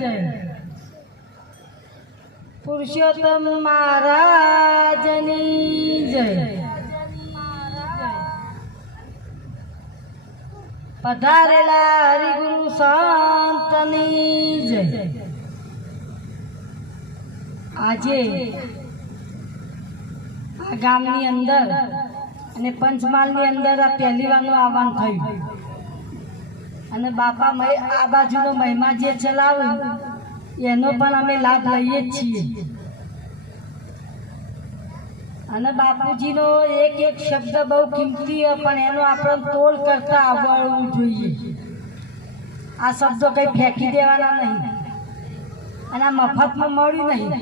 જય પુરુષોત્તમ મહારાજની જય પધારેલા હરિગુરુ સંતની જય આજે આ ગામની અંદર અને પંચમહાલની અંદર આ પહેલી વારનું આવવાનું થયું અને બાપા આ બાજુનો મહિમા જે ચલાવ્યું એનો પણ અમે લાભ લઈએ જ છીએ અને બાપુજીનો એક એક શબ્દ બહુ કિંમતી પણ એનો આપણે તોલ કરતા આવડવું જોઈએ. આ શબ્દો કંઈ ફેંકી દેવાના નહીં અને આ મફતમાં મળ્યું નહીં.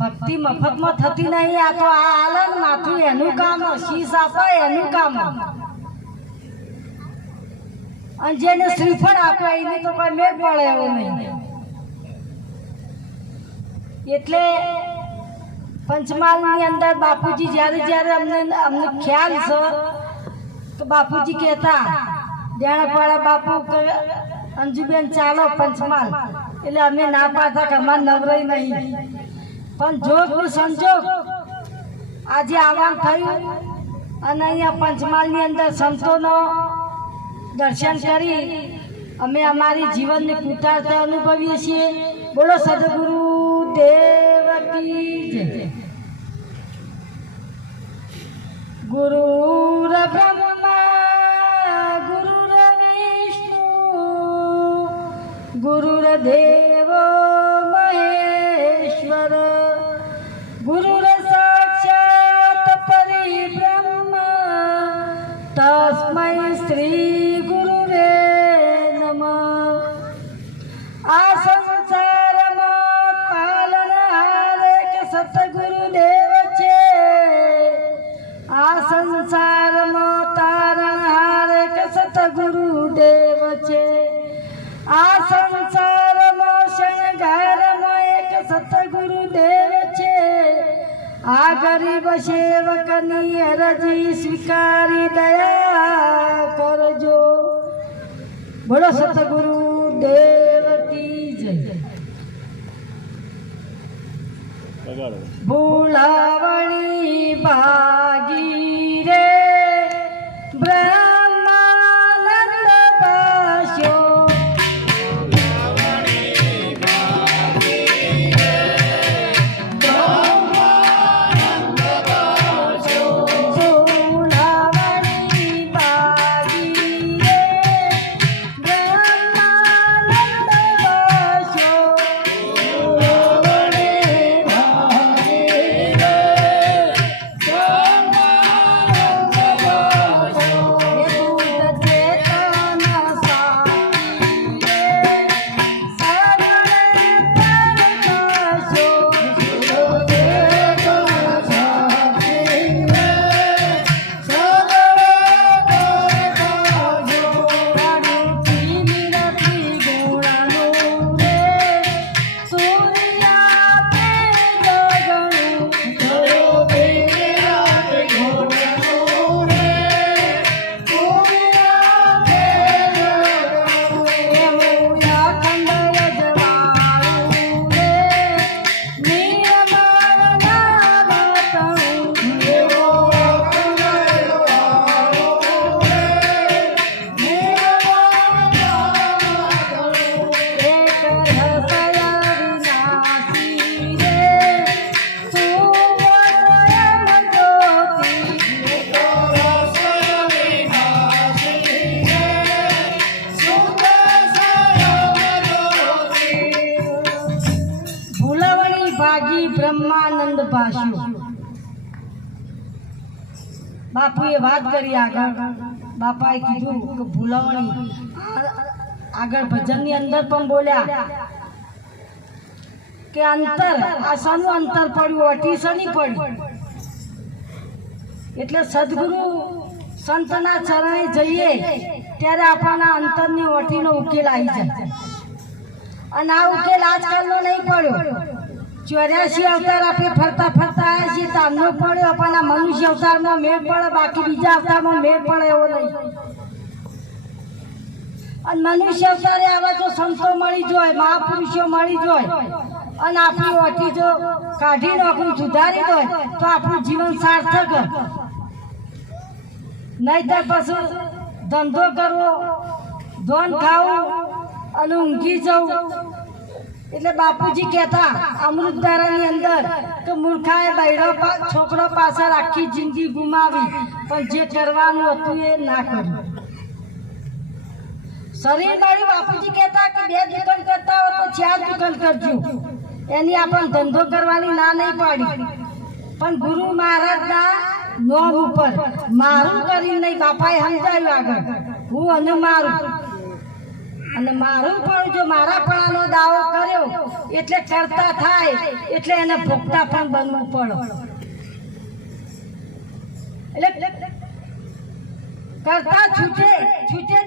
ભક્તિ મફતમાં થતી નહીં. આ તો આ આલન માથું એનું કામ, શીશ આપે એનું કામ, અને જેને શ્રીફળ આપે એને તો કોઈ મેળ પડે એવો નહીં. એટલે પંચમહાલની અંદર બાપુજી જ્યારે અમને ખ્યાલ છે તો બાપુજી કહેતા જાણપાડા બાપુ અંજુબેન ચાલો પંચમહાલ, એટલે અમે ના પાડતા કે અમારે નવરાઈ નહીં. પણ જોગ સંજોગ આજે આવવાનું થયું અને અહીંયા પંચમહાલની અંદર સંતોનો દર્શન કરી અમે અમારી જીવનની કૃતાર્થતા અનુભવીએ છીએ. બોલો સદગુરુ દેવ કી જય. ગુરુર બ્રહ્મા ગુરુર વિષ્ણુ ગુરુર દેવો મહેશ્વર ગુરુર સાક્ષાત પરિબ્રહ્મ તસ્મૈ શ્રી ગુરુરે નમઃ. આ સંસારમાં પાલનહાર કે સતગુરુદેવ છે. આ સંસારમાં તારણહાર કે સતગુરુદેવ છે. આ સંસારમાં શણગારમાં એક સતગુરુદેવ છે. આ ગરીબ સેવકની અરજી સ્વીકારી દયા કરજો. બોલો સતગુરુ દેવ કી જય. ભૂલાવણી ભાગી રે બ્રહ્માનંદ પાસ્યો. બ્રહ્માનંદ પાસ્યો. બાપુએ વાત કરી આગળ. બાપાએ કીધું કે ભૂલાવણી આગળ ભજનની અંદર પણ બોલ્યા કે અંતર આ શાનું અંતર પડ્યું, અટી શની પડી. એટલે સદગુરુ સંતના ચરણે જઈએ ત્યારે આપણા અંતરની ઓટીનો ઉકેલ આવી જાય. અને આ ઉકેલ આજકાલનો નહીં પડ્યો. 84 અવતાર આપણે ફરતા ફરતા આવ્યા છીએ તારનો પડ્યો, પણ આ મનુષ્ય અવતારમાં મેળ પડે, બાકી બીજા અવતારમાં મેળ પડે એવો નહીં. અને મનુષ્ય અવતારે આવા જો સંતો મળી જોય, મહાપુરુષો મળી જોય અને આપણી ઓઠી જો કાઢી નોકરી સુધારી દો તો આપણું જીવન સાર્થક. નહીતર પછી ધંધો કરવો, ધોન ખાવું અને ઊંઘી જવું. એટલે બાપુજી કહેતા અમૃતધારાની અંદર કે મૂર્ખાએ બૈરો છોકરો પાછળ આખી જિંદગી ગુમાવી પણ જે કરવાનું હતું એ ના કર્યું. શરીર મારી બાપુજી કહેતા કે 2 દુકાન કરતા હો તો 4 દુકાન કરજો. એની આપણને ધંધો કરવાની ના નહીં પાડી, પણ ગુરુ મહારાજના નોમ ઉપર મારું કરીને નહીં, બાપાએ સમજાવ્યું આગળ હું અને મારું. અને મારું પણ જો મારાપણાનો દાવો કર્યો એટલે કરતા થાય એટલે એને ભોગતા પણ બનવું પડે. એટલે કરતા છૂટે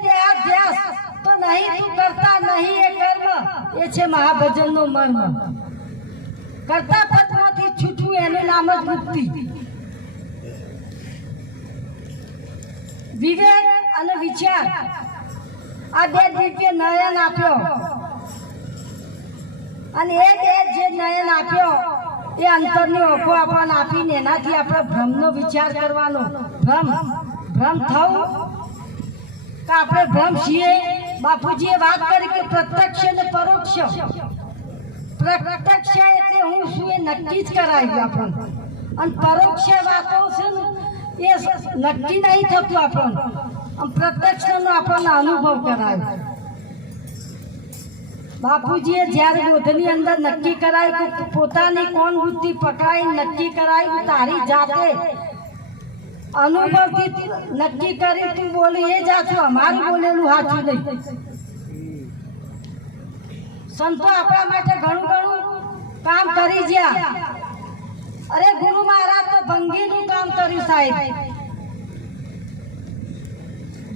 ધ્યાસ તો નહીં તું કરતા નહીં એ કર્મ, એ છે મહાભજનનો મર્મ. કરતા પદમાંથી છૂટવું એનું નામ જ મુક્તિ. વિવેક અને વિચાર આ 2 દિવ્ય નયન આપ્યો અને એ 2 જે નયન આપ્યો એ અંતરની ઓખો આપણને આપીને એનાથી આપણે ભ્રમનો વિચાર કરવાનો. ભ્રમ થવું કે આપણે ભ્રમ છીએ. બાપુજીએ વાત કરી કે પ્રત્યક્ષ અને પરોક્ષ. પ્રત્યક્ષ એટલે હું શું એ નક્કી જ કરાય આપણને, અને પરોક્ષ વાતો છે ને એ નક્કી નહીં થતું આપણને, પ્રત્યક્ષનો આપણને અનુભવ કરાયો. બાપુજીએ જ્યારે બોધની અંદર નક્કી કરાયું કે પોતાની કોણ બુદ્ધિ પકડાઈ નક્કી કરાયું, તારી જાતે અનુભવથી નક્કી કરી તું બોલી એ જાતું, અમારું બોલેલું સાચું નહીં. સંતો આપણા માટે ઘણું કામ કરી ગયા. અરે ગુરુ મહારાજ તો ભંગીનું કામ કર્યું સાહેબ,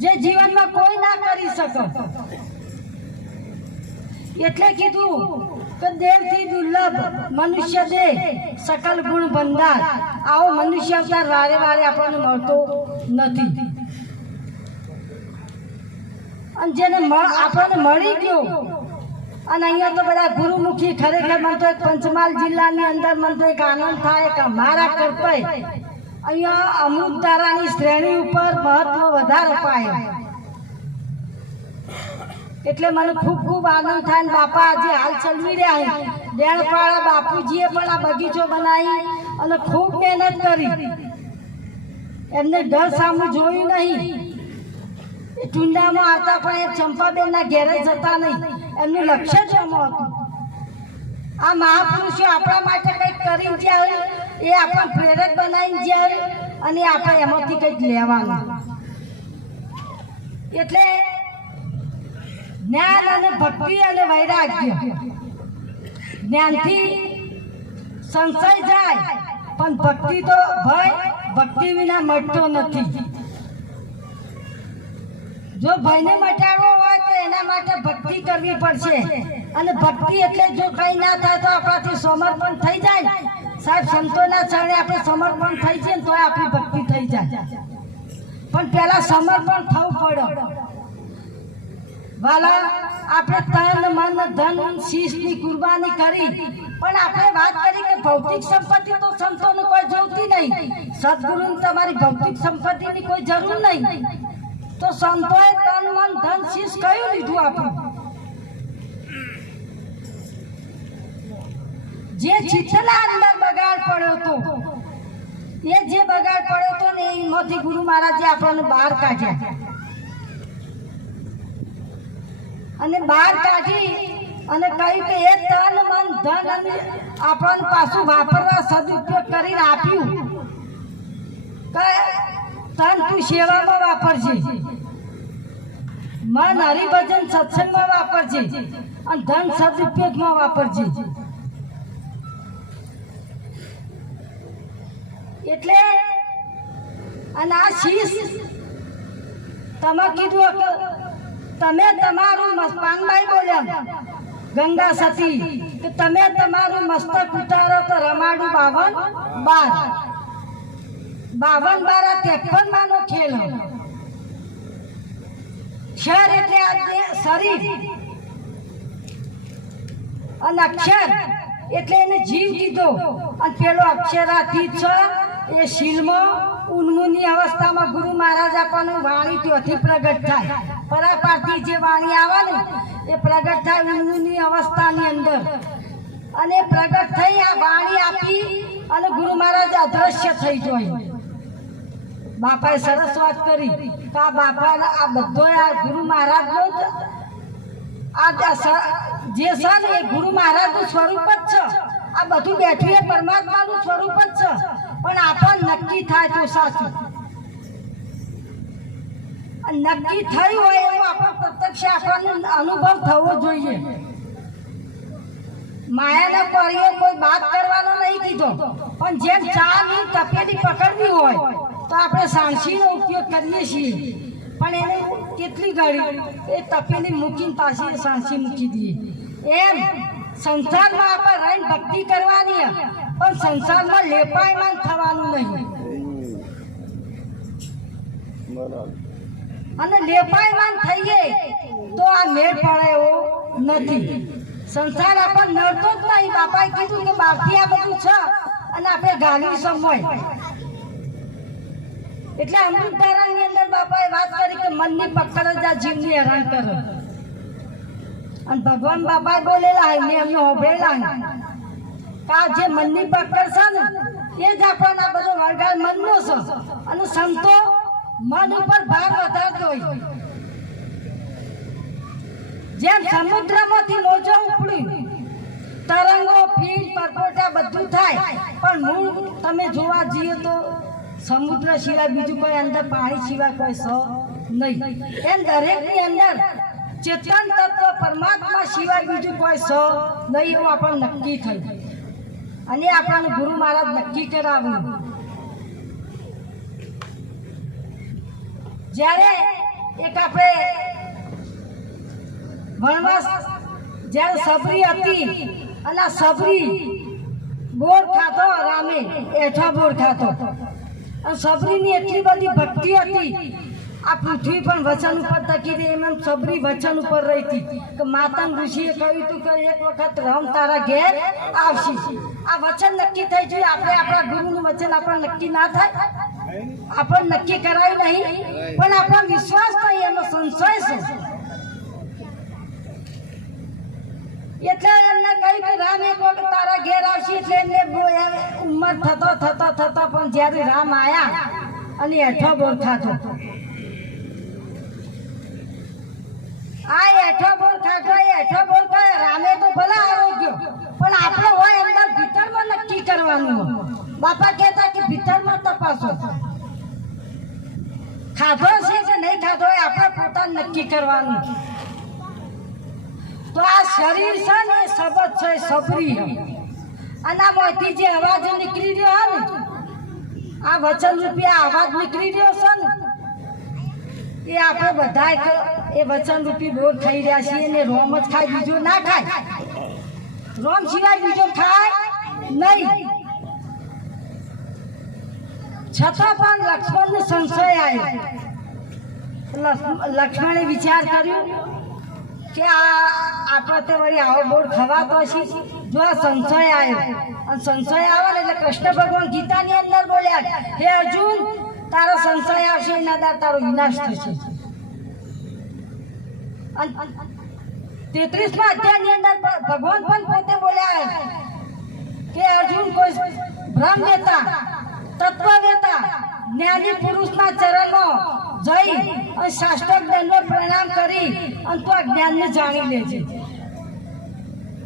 જે જીવનમાં કોઈ ના કરી શકે. એટલે કીધું કે દેવથી દુર્લભ મનુષ્ય દેહ સકલ ગુણ ભંડાર. આવો મનુષ્ય અવતાર વારે વારે આપણને મળતો નથી. અને જેને આપણને મળી ગયો, અને અહીંયા તો બધા ગુરુમુખી ખરેખર મને તો પંચમહાલ જિલ્લાની અંદર મને તો એક આનંદ થાય કે મારા કરપાય અહીંયા અમૃતધારાની શ્રેણી ઉપર મહત્વ વધારે અપાય. એટલે મને ખૂબ આનંદ થાય. ને બાપા આજે હાલ ચલવી રહ્યા છે. ડેણપાળા બાપુજીએ પણ આ બગીચો બનાવી અને ખૂબ મહેનત કરી. એમને ઘર સામું જોયું નહીં. એ ટુંડામાં આવતા પણ એ ચંપાબેનના ઘેરે જતા નહીં. એમનું લક્ષ્ય જ એમાં હતું. આ મહાપુરુષો આપણા માટે કંઈક કરીને જાય, એ આપણા પ્રેરક બનાવીને જાય અને આપણે એમાંથી કંઈક લેવાનું. એટલે જ્ઞાન અને ભક્તિ અને વૈરાગ્ય. જ્ઞાનથી સંશય જાય પણ ભક્તિ તો ભક્તિ વિના મળતો નથી. જો ભયને મટાડવો હોય તો એના માટે ભક્તિ કરવી પડશે. અને ભક્તિ એટલે જો કંઈ ના થાય તો આપણાથી સમર્પણ થઈ જાય. સાહેબ સંતોના ચરણે આપણે સમર્પણ થઈ જાય તો આપણી ભક્તિ થઈ જાય. પણ પહેલા સમર્પણ થવું પડે. વાલા આપણે તન મન ધન શીશની કુરબાની કરી, પણ આપણે વાત કરી કે ભૌતિક સંપત્તિ તો સંતોને કોઈ જોઈતી નહીં. સદગુરુને તમારી ભૌતિક સંપત્તિની કોઈ જરૂર નહીં. તો સંતોએ તન મન ધન શીશ કયું લીધું આપણું? જે ચિત્તના અંદર બગાડ પડ્યો હતો, એ જે બગાડ પડ્યો હતો ને એમાંથી ગુરુ મહારાજે આપણને બહાર કાઢ્યા. અને બહાર કાઢી અને કહ્યું કે એ તન મન ધન અને આપણને પાછું વાપરવા સદુપયોગ કરીને આપ્યું. તન તું સેવામાં વાપરજે, મન હરિભજન સત્સંગમાં વાપરજે અને ધન સદુપયોગમાં વાપરજે. એટલે અને આ શીશ તમે કીધું કે તમે તમારું પાનબાઈ બોલ્યા ગંગા સતી કે તમે તમારું મસ્તક ઉતારો તો રમાડું 52 બાર. 52 બાર 53 માનો ખેલ. ક્ષર એટલે આજે શરીર અને અક્ષર એટલે એને જીવ કીધો અને પેલો અક્ષરાથી છે એ શીલમાં ઉન્મુની અવસ્થામાં ગુરુ મહારાજ આપણને વાણી ત્યાંથી પ્રગટ થાય પરાપારથી જે વાણી આવે ને એ પ્રગટ થાય ઉન્મુની અવસ્થાની અંદર અને પ્રગટ થઈ આ વાણી આપી અને ગુરુ મહારાજ અદ્રશ્ય થઈ જાય બાપાએ સરસ વાત કરી કે આ બાપા આ બધો આ ગુરુ મહારાજનો જ આ જે છે ને એ ગુરુ મહારાજનું સ્વરૂપ જ છે આ બધું બેઠું એ પરમાત્માનું સ્વરૂપ જ છે પણ આપણને નક્કી થાય તો સાચું નક્કી થયું હોય એવો આપણો પ્રત્યક્ષ આપણને અનુભવ થવો જોઈએ માયાના પરીએ કોઈ વાત કરવાનો નહીં કીધો પણ જેમ ચાની તપેલી પકડવી હોય તો આપણે સાણસીનો ઉપયોગ કરીએ છીએ પણ એને કેટલી ઘડી એ તપેલી મૂકીને પાછી સાણસી મૂકી દઈએ એમ સંસારમાં આપણે રહીને ભક્તિ કરવાની પણ સંસારમાં લેપાયમાન થવાનું નહીં અને લેપાયમાન થઈએ તો આ મેળ પડે એવો નથી સંસાર આપણને નડતો જ નહીં બાપાએ કીધું કે બહારથી આ બધું છે અને આપણે ગાલી સમય એટલે અમૃતધારાની અંદર બાપાએ વાત કરી કે મનની પકડ જ આ જીવને હેરાન કરે અને ભગવાન બાપાએ બોલેલા હે મેં એમને હોભળેલા હે કે આ જે મનની પકડ છે ને એ જ આપણને આ બધો વળગાડ મનનો છે અને સંતો મન ઉપર ભાર વધારતો હોય જેમ સમુદ્રમાંથી મોજો ઉપડી તરંગો ફીલ પરપોટા બધું થાય પણ મૂળ તમે જોવા જઈએ તો સમુદ્ર સિવાય બીજું કોઈ અંદર પાણી સિવાય કોઈ સ નહીં એમ દરેકની અંદર ચેતન તત્વ પરમાત્મા સિવાય બીજું કોઈ સ નહીં એવું આપણને નક્કી થયું અને આપણને ગુરુ મહારાજ નક્કી કરાવ્યું જ્યારે એક આપણે વનવાસ જ્યારે સબરી હતી અને આ સબરી બોર ખાતો રામે એઠા બોર ખાતો અને સબરીની એટલી બધી ભક્તિ હતી આ પૃથ્વી પણ વચન ઉપર ટકી રહી એમ સબરી વચન ઉપર રહી હતી કે માતા ઋષિએ કહ્યું હતું કે એક વખત રામ તારા ઘેર આવશે આ વચન નક્કી થઈ જોઈએ આપણે આપણા ગુરુનું વચન આપણે નક્કી ના થાય આપણને નક્કી કરાયું નહીં પણ આપણો વિશ્વાસ નહીં એનો સંશય છે એટલે એમને કહ્યું કે રામ એક વખત તારા ઘેર આવશે એટલે એમને ઉંમર થતો પણ જ્યારે રામ આયા અને હેઠો બોર ખાતો આ હેઠો બોર ખાતો એ હેઠો બોર ખાય રામે તો ભલા આરોગ્ય પણ આપણે હોય અંદર ભીતરમાં નક્કી કરવાનું બાપા કહેતા કે ભીતરમાં તપાસો ખાધો છે કે નહીં ખાધો એ આપણે પોતાને નક્કી કરવાનું તો આ શરીર છે ને એ શબ્દ છે સબરી અને આમાંથી જે અવાજ નીકળી રહ્યો ને આ વચન રૂપી અવાજ નીકળી રહ્યો છે ને એ આપણે બધા એ વચન રૂપી બોર ખાઈ રહ્યા છીએ ને રોમ જ ખાય બીજો ના ખાય રોમ સિવાય બીજો ખાય નહીં છતાં પણ લક્ષ્મણને સંશય આવ્યો લક્ષ્મણે વિચાર કર્યો કે આપણે તે વળી આવો બોર ખવાતો છે જો આ સંશય આવ્યો અને સંશય આવે ને એટલે કૃષ્ણ ભગવાન ગીતાની અંદર બોલ્યા હે અર્જુન તારો સંશય આવશે એના દર તારો વિનાશ થશે 33મા અધ્યાયની અંદર ભગવાન પણ પોતે બોલ્યા કે અર્જુન કોઈ બ્રહ્મવેતા તત્વવેતા જ્ઞાની પુરુષના ચરણમાં જઈ અને સાષ્ટાંગદંડને પ્રણામ કરી અને તો આ જ્ઞાનને જાણી લેજે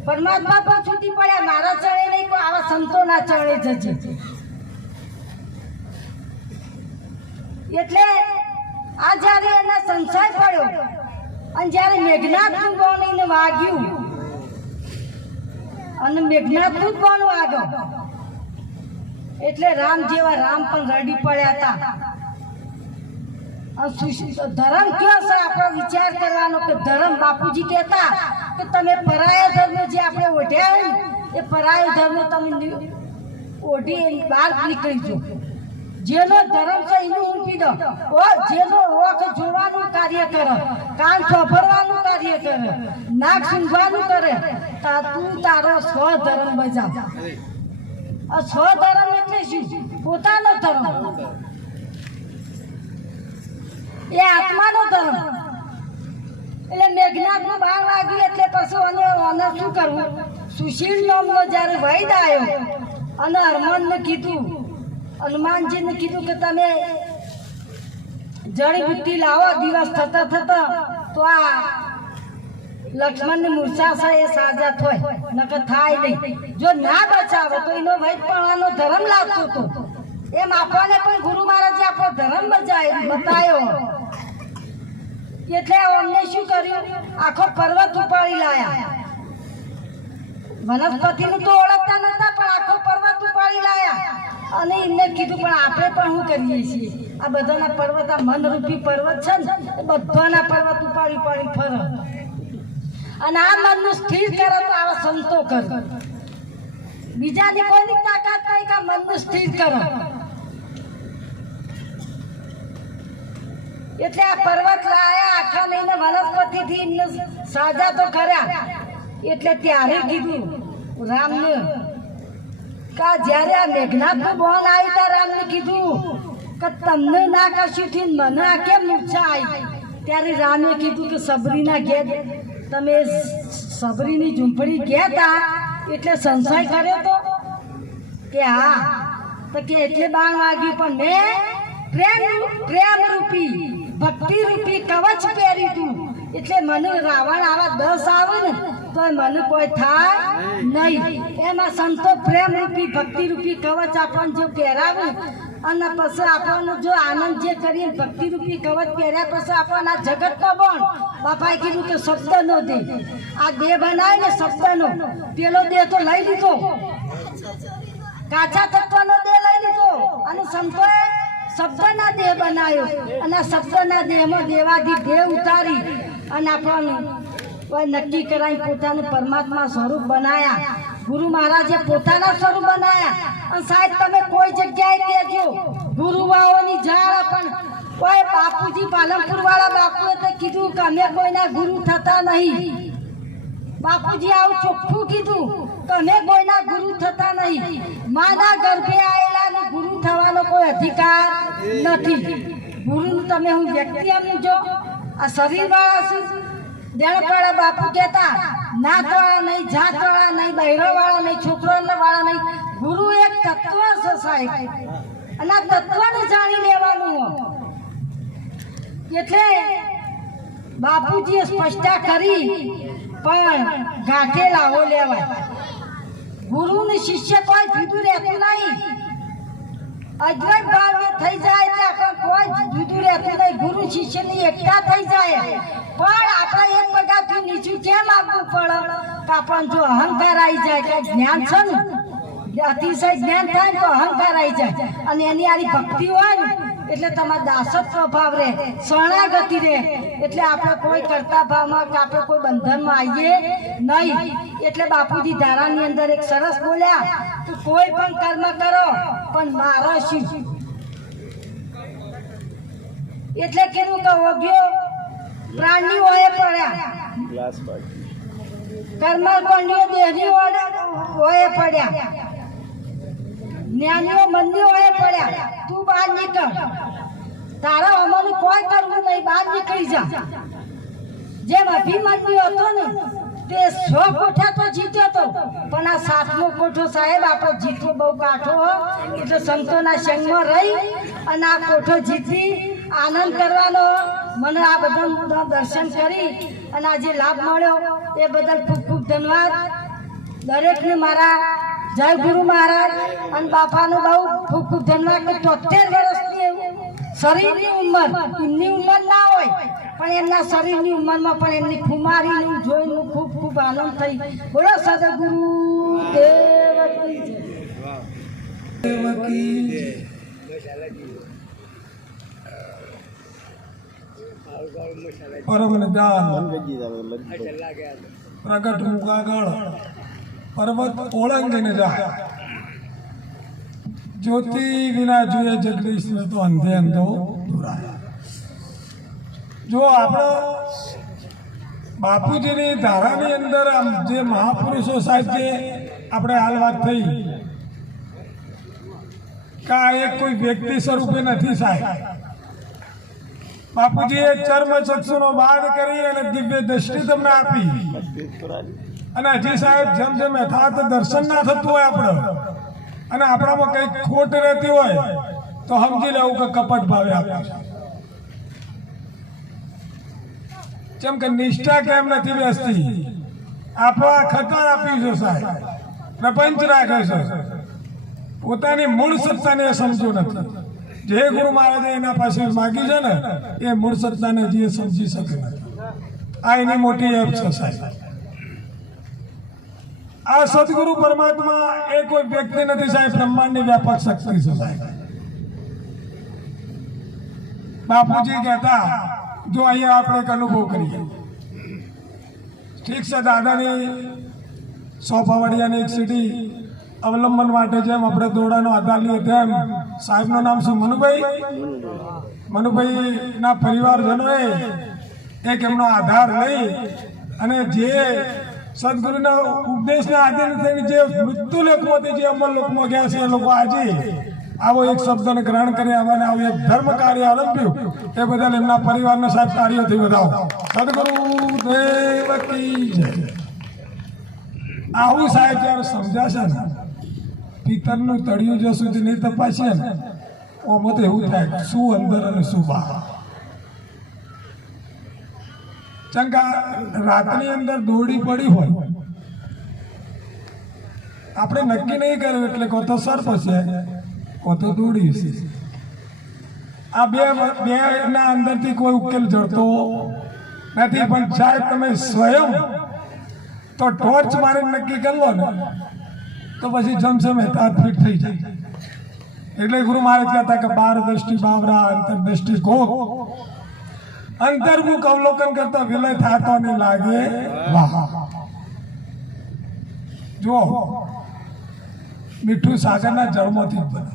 પરમાત્મા પણ છૂટી પડ્યા મારા ચરણે નહીં પણ આવા સંતોના ચરણે જજે એટલે આ જ્યારે એને સંશય પડ્યો અને જ્યારે મેઘનાથનું બોન એને વાગ્યું અને મેઘનાથનું બોન વાગ્યો એટલે રામ જેવા રામ પણ રડી પડ્યા હતા ધર્મ કયો છે આપણો વિચાર કરવાનો કે ધર્મ બાપુજી કહેતા કે તમે પરાયા ધર્મ જે આપણે ઓઢ્યા હોય એ પરાયો ધર્મ તમે ઓઢી બહાર નીકળી જો જેનો ધર્મ છે એનું ઊંઘી દો ઓ જેનો ઓખ જોવાનું કાર્ય કરે કાન સાંભળવાનું કાર્ય કરે નાક સૂંઘવાનું કરે તું તારો સ્વધર્મ બજાવ આ સ્વધર્મ એટલે શું પોતાનો ધર્મ એ આત્માનો ધર્મ એટલે મેઘનાથનું 12 વાગ્યું એટલે પછી અને શું કરવું સુશીલ નામનો જ્યારે વૈદ આવ્યો અને હનુમાનને કીધું હનુમાનજીને કીધું કે તમે જડીબુટ્ટી લાવો દિવસ થતા થતા તો આ લક્ષ્મણની મૂર્છા છે એ સાજા થાય નકર થાય નહીં જો ના બચાવે તો એનો વૈદ પણ આનો ધર્મ લાવતો હતો એમ આપણને પણ ગુરુ મહારાજે આપણો ધર્મ બતાવ્યો એટલે અમને શું કર્યું આખો પર્વત ઉપાડી લાયા વનસ્પતિનું તો ઓળખતા નતા પણ આખો પર્વત ઉપાડી લાયા અને એમને કીધું પણ આપણે પણ શું કરીએ છીએ આ બધાના પર્વત આ મનરૂપી પર્વત છે ને એ બધાના પર્વત ઉપાડી ફરે અને આ મનનું સ્થિર કરે તો આવા સંતો કરે બીજાની કોઈની તાકાત નહીં કે મનનું સ્થિર કરે એટલે આ પર્વત લાયા આખા લઈને વનસ્પતિથી એમને સાજા તો કર્યા એટલે ત્યારે કીધું રામને કા જ્યારે આ મેઘનાથનું બોન આવી ત્યાં રામને કીધું કે તમને ના કશું થી મને આ કેમ મૂર્છા આવી ત્યારે રામે કીધું કે સબરીના ઘેર તમે સબરીની ઝૂંપડી ગયા તા એટલે સંશય કર્યો તો કે હા તો કે એટલે 12 વાગ્યું પણ મેં પ્રેમ રૂપી ભક્તિ રૂપી કવચ પહેરી તું એટલે મને રાવણ આવા 10 આવે ને તો મને કોઈ થાય નહીં એમાં સંતો પ્રેમ રૂપી ભક્તિ રૂપી કવચ આપણને જો પહેરાવે અને પછી આપણને જો આનંદ જે કરીએ ભક્તિ રૂપી કવચ પહેર્યા પછી આપણને આ જગતનો બોન બાપાએ કીધું કે શબ્દનો દેહ આ દેહ બનાવે ને શબ્દનો પેલો દેહ તો લઈ લીધો કાચા તત્વનો દેહ લઈ લીધો અને સંતોએ શબ્દના દેહ બનાવ્યો અને આ શબ્દના દેહમાં દેવાદી દેહ ઉતારી અને આપણને નક્કી કરાવી પોતાનું પરમાત્મા સ્વરૂપ બનાયા ગુરુ મહારાજે પોતાના સ્વરૂપ બનાયા અને સાહેબ તમે કોઈ જગ્યાએ કહેજો ગુરુવાઓની જાળ પણ કોઈ બાપુજી પાલનપુર વાળા બાપુએ તો કીધું કે અમે કોઈના ગુરુ થતા નહીં બાપુજી આવું ચોખ્ખું કીધું કે અમે કોઈના ગુરુ થતા નહીં માના ગર્ભે આવેલા ગુરુ થવાનો કોઈ અધિકાર નથી ગુરુનું તમે હું વ્યક્તિ એમ જો આ શરીર વાળા છું દેણપાડા બાપુ કહેતા નાત વાળા નહીં જાત વાળા નહીં બહેરો વાળા નહીં છોકરો વાળા નહીં ગુરુ એક તત્વ છે સાહેબ અને આ તત્વને જાણી લેવાનું એટલે બાપુજીએ સ્પષ્ટતા કરી પણ ગાંઠે લાવો લેવાય ગુરુ ને શિષ્ય કોઈ જુદું રહેતું નહીં અદ્વૈત ભાવ થઈ જાય એટલે કોઈ જુદું રહેતું નહીં ગુરુ શિષ્યની એકતા થઈ જાય પણ આપણે એક પગારથી નીચું કેમ આપવું પડે કે આપણને જો અહંકાર આવી જાય કે જ્ઞાન છે ને અતિશય જ્ઞાન થાય તો અહંકાર આવી જાય અને એની આની ભક્તિ હોય ને એટલે તમારા દાસત્વ ભાવ રહે શરણાગતિ રહે એટલે આપણે કોઈ કરતા ભાવમાં કે આપણે કોઈ બંધનમાં આવીએ નહીં એટલે બાપુજી ધારાની અંદર એક સરસ બોલ્યા કે કોઈ પણ કર્મ કરો પણ મારો શું એટલે કીધું કે ઓગ્યો પ્રાણીઓએ પડ્યા કર્મ કોંડીઓ દેહની ઓએ પડ્યા જ્ઞાનીઓ મંદિરોએ પડ્યા તું બહાર નીકળ તારા અમારું કોઈ કરવું નહીં બહાર નીકળી જા જેમ અભિમન્યુ હતો ને તે 100 કોઠા તો જીત્યો હતો પણ આ 7મો કોઠો સાહેબ આપણે જીતવો બહુ કાઠો એટલે સંતોના સંગમાં રહી અને આ કોઠો જીતી આનંદ કરવાનો મને આ બધા દર્શન કરી અને આજે લાભ મળ્યો એ બદલ ખૂબ ખૂબ ધન્યવાદ દરેકને મારા જય ગુરુ મહારાજ અને બાપાનું બહુ ખૂબ ખૂબ ધન્યવાદ કે 73 વર્ષની શરીરની ઉંમર એમની ઉંમર ના હોય પણ એમના શરીરની ઉંમરમાં પણ એમની ખુમારીનું જોઈને ખૂબ ખૂબ આનંદ થઈ બોલો સદગુરુ પરમ જ્ઞાન પ્રગટ મુકાગળ પર્વત ઓળંગીને જાય જ્યોતિ વિના જોઈએ જગદીશ ને તો અંધે અંધો દુરાયા. જો આપણે બાપુજીની ધારાની અંદર આમ જે મહાપુરુષો સાહેબ જે આપણે હાલ વાત થઈ કે આ એક કોઈ વ્યક્તિ સ્વરૂપે નથી સાહેબ. બાપુજીએ ચર્મ ચક્ષુનો બાદ કરી અને દિવ્ય દ્રષ્ટિ તમને આપી. અને હજી સાહેબ જેમ જેમ યથાર્થ દર્શન ના થતું હોય આપણે અને આપણામાં કંઈક ખોટ રહેતી હોય તો સમજી લેવું કે કપટ ભાવે આપ્યું છે. જેમ કે નિષ્ઠા કેમ નથી બેસતી, આપવા ખતર આપ્યું છે સાહેબ, પ્રપંચ રાખે છે, પોતાની મૂળ સત્તાને સમજ્યું નથી. જે ગુરુ મહારાજે એના પાસે માગી છે ને એ મૂળ સત્તાને જે સમજી શકે નથી. આ એની મોટી એપ છે સાહેબ. આ સદગુરુ પરમાત્મા એ કોઈ વ્યક્તિ નથી સાહેબ, બ્રહ્માંડની વ્યાપક શક્તિ છે સાહેબ. બાપુજી કહેતા, જો અહીંયા આપણે એક અનુભવ કરીએ, ઠીક છે દાદાની સોપાવડિયાની એક સીડી અવલંબન માટે જેમ આપણે દોડાનો આધાર લઈએ તેમ સાહેબનું નામ શું? મનુભાઈના પરિવારજનોએ એક એમનો આધાર લઈ અને જે સદગુરુના ઉપદેશના આધીન થઈને જે મૃત્યુ લોકમાંથી જે અમર લોકમાં ગયા છે એ લોકો આજે આવો એક શબ્દને ગ્રહણ કરી અને આવું એક ધર્મ કાર્ય આરંભ્યું એ બદલ એમના પરિવારના સાહેબ કાર્યોથી વધાવો. સદગુરુ દેવ કી જય. આવું સાહેબ જ્યારે સમજાશે ને, પિત્તરનું તળિયું જો સુધી નહીં તપાસીએ ને ઓમાં તો એવું થાય શું અંદર અને શું બહાર. ચંગા રાતની અંદર દોડી પડી હોય, આપણે નક્કી નહીં કર્યું એટલે કો તો સર્પ છે કો તો દોડી છે. આ બે ના અંદરથી કોઈ ઉકેલ જડતો નથી. પણ સાહેબ તમે સ્વયં તો ટોર્ચ મારીને નક્કી કરી લો ને તો પછી જમશે હાથ ફીટ થઈ જાય. એટલે ગુરુ મહારાજ કહેતા કે બાર દ્રષ્ટિ બાવરા અંતર દ્રષ્ટિ કોક, અંતર્મુખ અવલોકન કરતા વિલય થતો નહીં લાગે વાહ. જો મીઠું સાગરના જળમાંથી જ બને.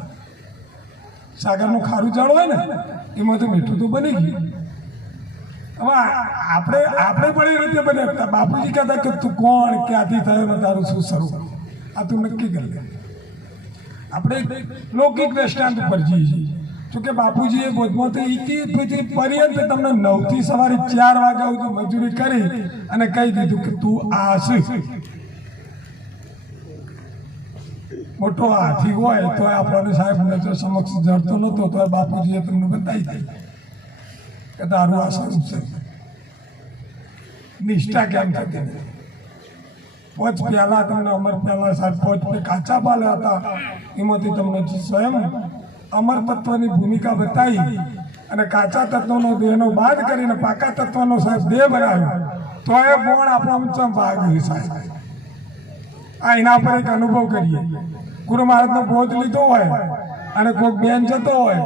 સાગરનું ખારું જળ હોય ને એમાંથી મીઠું તો બની ગયું. હવે આપણે પણ એ રીતે બને. બાપુજી કહેતા કે તું કોણ, ક્યાંથી થયો ને તારું શું સ્વરૂપ, આ તું નક્કી કરી લે. આપણે લૌકિક દ્રષ્ટાંત ઉપર જઈએ છીએ. જોકે બાપુજીએ બોધમાંથી ઇતિ પર્યંત તમને 9 થી સવારે 4 વાગ્યા સુધી મજૂરી કરી અને કહી દીધું કે તું આ છે. મોટો હાથી હોય તો આપણને સાહેબ નજર સમક્ષ જડતો નહોતો, તો બાપુજીએ તમને બતાવી દીધું કે તારું આ સ્વરૂપ છે. નિષ્ઠા કેમ થતી નથી? પોચ પ્યાલા તમને અમર પ્યાલા સાહેબ પોચ કાચા પાલ્યા હતા, એમાંથી તમને સ્વયં અમર તત્વની ભૂમિકા બતાવી અને કાચા તત્વનો દેહનો બાદ કરીને પાકા તત્વનો સાહેબ દેહ બનાવ્યો. તો એ બોણ આપણો ઊંચા ભાગ સાહેબ. આ એના પર એક અનુભવ કરીએ. ગુરુ મહારાજનો બોધ લીધો હોય અને કોઈક બેન જતો હોય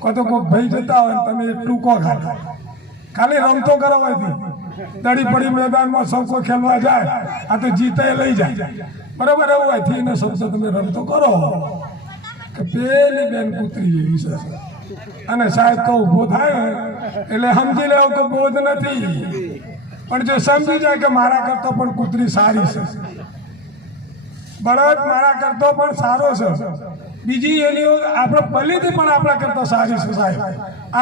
કો તો કોઈક ભાઈ જતા હોય, તમે એટલું કહો ખાલી રમતો કરાવવાથી દડી પડી મેદાનમાં સૌ કોઈ ખેલવા જાય, આ તો જીતે લઈ જાય. બરાબર એવું હોય થી ને સૌ તમે રમતો કરો કે પેલી બેન કૂતરી જેવી છે અને સાહેબ તો ઊભો થાય એટલે સમજી લેવો કે બોધ નથી. પણ જો સમજી જાય કે મારા કરતો પણ કૂતરી સારી છે, બળદ મારા કરતો પણ સારો છે, બીજી એની આપણે પલીથી પણ આપણા કરતા સારી છે સાહેબ.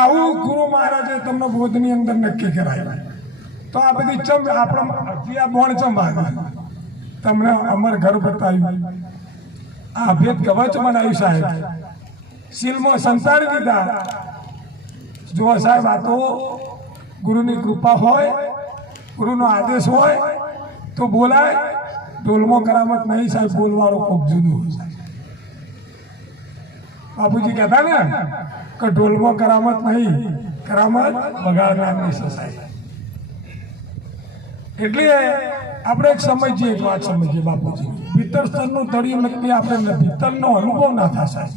આવું ગુરુ મહારાજે તમને બોધની અંદર નક્કી કરાય. તો આ બધી ચમ આપણે આ બોણ ચમ તમને અમર ઘર બતાવ્યું, આ ભેદ કવચ બનાવ્યું સાહેબ, શીલમાં સંતાડી દીધા. જો સાહેબ આ તો ગુરુની કૃપા હોય, ગુરુનો આદેશ હોય તો બોલાય. ઢોલમાં કરામત નહીં સાહેબ, બોલવાળો ખૂબ જુદું હોય સાહેબ. બાપુજી કહેતા ને કે ઢોલમાં કરામત નહીં, કરામત બગાડનારની છે સાહેબ. એટલે આપણે એક સમજીએ, એક વાત સમજીએ બાપુજી, ભીતર સ્તરનું તળિયું નક્કી આપણે ભીતરનો અનુભવ ના થાય સાહેબ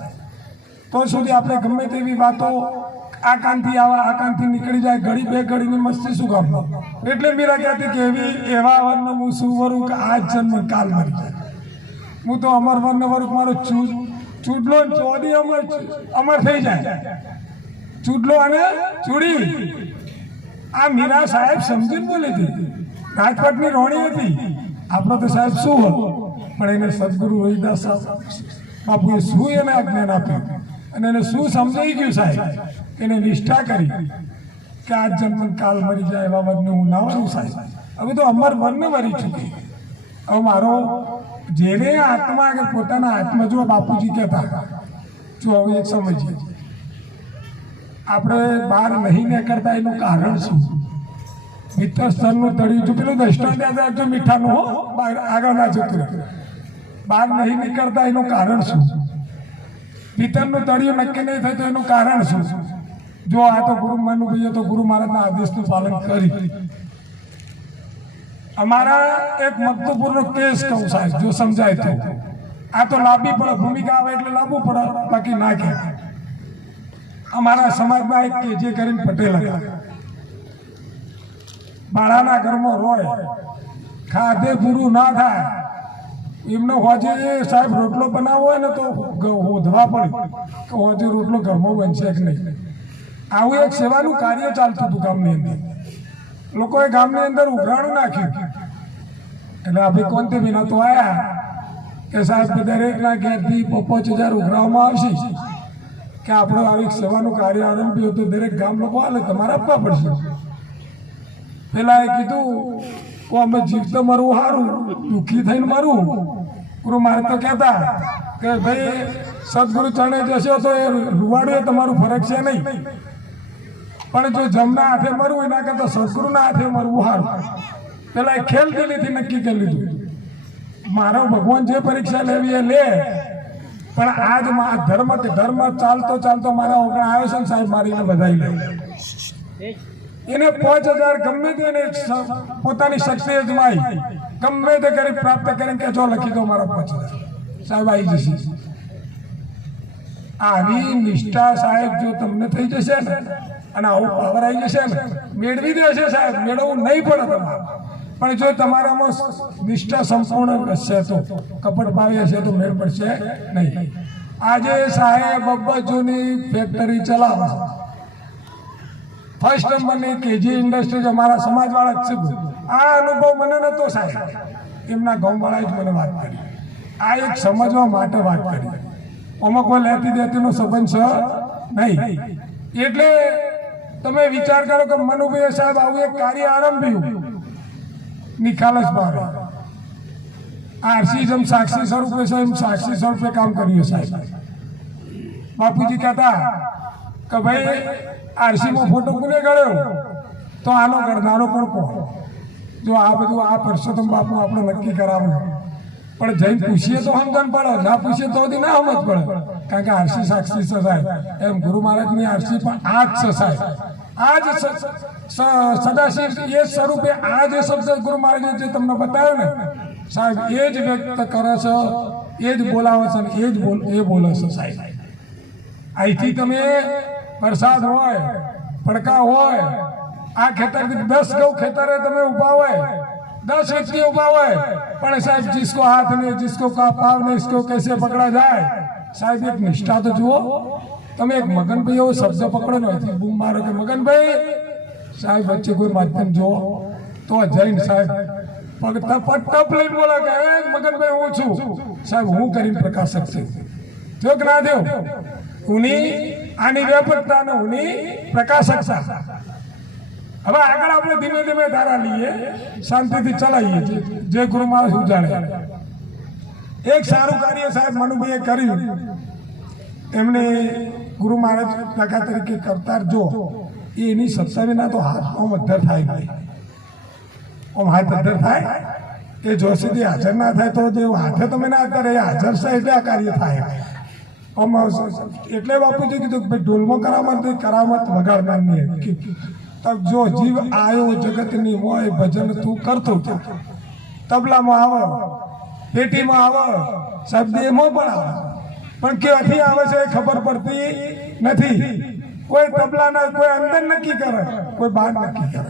તો સુધી આપણે ગમે તેવી વાતો આ કાનથી આ કાનથી નીકળી જાય, ઘડી બે ઘડીની મસ્તી શું કામ. એટલે મીરા કહેતી કે એવા વર્ણ હું શું વરું કે આ જન્મ કાલ મરી જાય. હું તો અમર વર્ણ વરું, મારો ચૂડલો ને ચોદી અમર થઈ જાય. ચૂડલો અને ચૂડી આ મીરા સાહેબ સમજીને બોલી હતી. રાજકોટની રોણી હતી. આપણો તો સાહેબ શું હતો, પણ એને સદગુરુ રોહિદાસ બાપુએ શું એને જ્ઞાન આપ્યું અને એને શું સમજાઈ ગયું સાહેબ, એને નિષ્ઠા કરી કે આજ જન્મ કાલ મરી જાય એવા વનને હું ના વરું સાહેબ. હવે તો અમર વનને મરી ચૂકી. હવે મારો જેને આત્મા આગળ પોતાના આત્મા જો બાપુજી કહેતા જો હવે એક સમજીએ આપણે બહાર નહીં નીકળતા એનું કારણ શું? મિત્ર સ્તરનું તળિયું જો પેલું દૃષ્ટાંત યાદ રાખજો મીઠાનું હો, બહાર આગળ ના જતું રહે. બહાર નહીં નીકળતા એનું કારણ શું? પિત્તરનું તળિયું નક્કી નહીં થાય તો એનું કારણ શું? જો આ તો ગુરુ મનુભાઈએ તો ગુરુ મહારાજના આદેશનું પાલન કરી. અમારા એક મકતુપુરનો કેસ કહું સાહેબ, જો સમજાય તો આ તો લાંબી પડે, ભૂમિકા આવે એટલે લાંબુ પડે, બાકી ના કે અમારા સમાજમાં એક કેજે કરીને પટેલ હતા. બાળાના ઘરમાં રોય, ખાધે પૂરું ના થાય એમને હોજે સાહેબ રોટલો બનાવવો હોય ને તો હોધવા પડે કે હોજે રોટલો ઘરમાં બનશે કે નહીં. આવું એક સેવાનું કાર્ય ચાલતું હતું ગામની અંદર. લોકોએ ગામની અંદર ઉઘરાણું નાખ્યું એટલે અભી કોનતે વિના તો આયા કે સાહેબ દરેકના ઘેરથી 5,000 ઉઘરાવવામાં આવશે કે આપણું આવી સેવાનું કાર્ય આરંભ્યું હતું. દરેક ગામ લોકો હાલે તમારે આપવા પડશે. પેલા એ કીધું કે અમે જીવતો મરવું સારું, દુઃખી થઈને મરવું. ગુરુ મહારાજ તો કહેતા કે ભાઈ સદગુરુ ચરણે જશો તો એ રૂવાડું એ તમારું ફરક છે નહીં, પણ જો જમના હાથે મરવું એના કરતા સદગુરુના હાથે મરવું સારું. પેલા એ ખેલ દિલીથી નક્કી કરી લીધું મારો ભગવાન જે પરીક્ષા લેવી એ લે, પણ આજ ધર્મ કે ધર્મ ચાલતો ચાલતો મારા ઓગણ આવ્યો છે ને સાહેબ મારીને બધાઈ લે. એને 5,000 ગમે તે એને પોતાની શક્તિ અજમાઈ ગમે તે કરી પ્રાપ્ત કરીને કે જો લખી દો મારા 5,000 સાહેબ આવી જશે. આવી નિષ્ઠા સાહેબ જો તમને થઈ જશે ને અને આવું પાવર આવી જશે ને મેળવી દેશે સાહેબ. મેળવવું નહીં પડે તમારે, પણ જો તમારામાં નિષ્ઠા સંપૂર્ણ હશે તો કપટ ભાવી હશે તો મેળ પડશે નહીં. આજે સાહેબ અબ્બાજુની ફેક્ટરી ચલાવે છે. ફર્સ્ટ નંબરની કેજી ઇન્ડસ્ટ્રીઝ અમારા સમાજવાળા જ છે. આ અનુભવ મને નહોતો સાહેબ, એમના ગામવાળાએ જ મને વાત કરી. આ એક સમજવા માટે વાત કરી. આમાં કોઈ લેતી દેતીનો સંબંધ છે નહીં. એટલે તમે વિચાર કરો કે મનુભાઈ સાહેબ આવું એક કાર્ય આરંભ્યું નિખાલસ ભાવે. આરસી જેમ સાક્ષી સ્વરૂપે છે એમ સાક્ષી સ્વરૂપે કામ કર્યું સાહેબ. બાપુજી કહેતા કે ભાઈ આરસીમાં ફોટો કોને ગળ્યો તો આનો ગળનારો પણ કોણ. જો આ બધું આ પરસોત્તમ બાપુ આપણે નક્કી કરાવે, પણ જઈને પૂછીએ તો સમજણ પડે, ના પૂછીએ તો ના સમજ પડે. કારણ કે આરસી સાક્ષી છે સાહેબ, એમ ગુરુ મહારાજની આરસી પણ આ જ છે સાહેબ. આ જ સદાશિવ એ સ્વરૂપે આ જે શબ્દ ગુરુ મહારાજે જે તમને બતાવ્યો ને સાહેબ એ જ વ્યક્ત કરે છે, એ જ બોલાવે છે, એ બોલે છે સાહેબ. અહીંથી તમે વરસાદ હોય, પડકા હોય, આ ખેતર 10 ગૌ ખેતરે તમે ઊભા હોય, 10 વ્યક્તિ ઊભા હોય, પણ સાહેબ जिसको हाथ नहीं, जिसको पाँव नहीं, इसको कैसे पकड़ा जाए साहेब. एक निष्ठा तो जुओ તમે. એક મગનભાઈ એવો શબ્દ પકડો ને બૂમ મારો કે મગનભાઈ સાહેબ વચ્ચે કોઈ માધ્યમ જુઓ તો જઈને સાહેબ પગ ટપ લઈને બોલે કે મગનભાઈ હું છું સાહેબ, હું કરીને પ્રકાશક છું. જો કે ના થયો ઉની આની વ્યાપકતા ને ઉની પ્રકાશકતા. હવે આગળ આપણે ધીમે ધીમે ધારા લઈએ, શાંતિથી ચલાવીએ જે ગુરુ મહારાજ ઉજાડે. એક સારું કાર્ય સાહેબ મનુભાઈએ કર્યું. એમને ગુરુ મહારાજ દાખલા તરીકે કરતા જો એની સત્તા વિના તો હાથ ઓમ અધ્ધર થાય નહીં. ઓમ હાથ અધ્ધર થાય એ જો સુધી હાજર ના થાય તો જે હાથે તમે ના કરે હાજર છે એટલે આ કાર્ય થાય. એટલે બાપુજી કીધું ભાઈ ઢોલમાં કરામત વગાડનારની. જો જીવ આયો જગતની હોય ભજન તું કરતો તબલામાં આવો, પેટીમાં આવો, સાહેબ દેહમાં પણ આવે, પણ ક્યાંથી આવે છે એ ખબર પડતી નથી. કોઈ તબલાના કોઈ અંદર નક્કી કરે, કોઈ બહાર નક્કી કરે.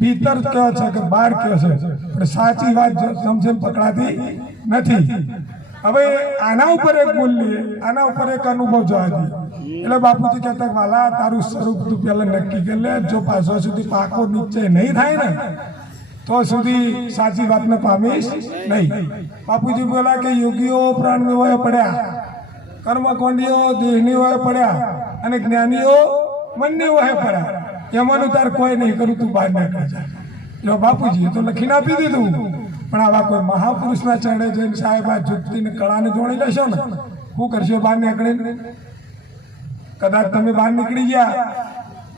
ભીતર કયો છે કે બહાર કયો છે, પણ સાચી વાત સમજણ પકડાતી નથી. હવે આના ઉપર એક બોલીએ, આના ઉપર એક અનુભવ જોવા દઈએ. એટલે બાપુજી કહેતા કે વાલા તારું સ્વરૂપ તું પહેલા નક્કી કરી લે, જો પાછો સુધી પાકો નીચે નહીં થાય ને તો સુધી સાચી વાતને પામીશ નહીં. બાપુજી બોલા કે યોગીઓ પ્રાણની વયે પડ્યા, કર્મકોંડીઓ દેહની વયે પડ્યા અને જ્ઞાનીઓ મનની વયે પડ્યા, એમાંનું તાર કોઈ નહીં કરું, તું બહાર નીકળી જા. જો બાપુજીએ તો લખીને આપી દીધું, પણ આવા કોઈ મહાપુરુષના ચરણે જઈને સાહેબ આ જુગતીને કળાને જોડી લેશો ને, શું કરશો બહાર નીકળીને? કદાચ તમે બહાર નીકળી ગયા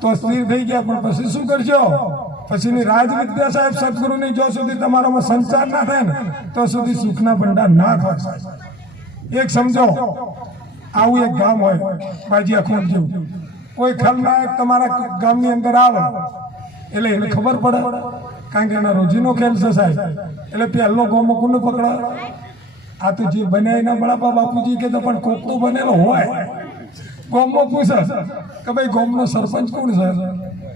તો સ્થિર થઈ ગયા, પણ પછી શું કરશો? પછીની રાજવિદ્યા સાહેબ સદગુરુની જો સુધી તમારામાં સંચાર ના થાય ને તો સુધી સુખના ભંડાર ના થાય. એક સમજો, આવું એક ગામ હોય બાજી અખોટ જેવું, કોઈ ખલનાયક તમારા ગામની અંદર આવે એટલે એને ખબર પડે, કારણ કે એના રોજીનો ખેલ છે સાહેબ. એટલે પહેલો ગોમો કોને પકડે? આ તો જે બનાવી ના બળાપા બાપુજી કે તો પણ કોક તો બનેલો હોય. ગોમો પૂછે કે ભાઈ ગોમનો સરપંચ કોણ છે?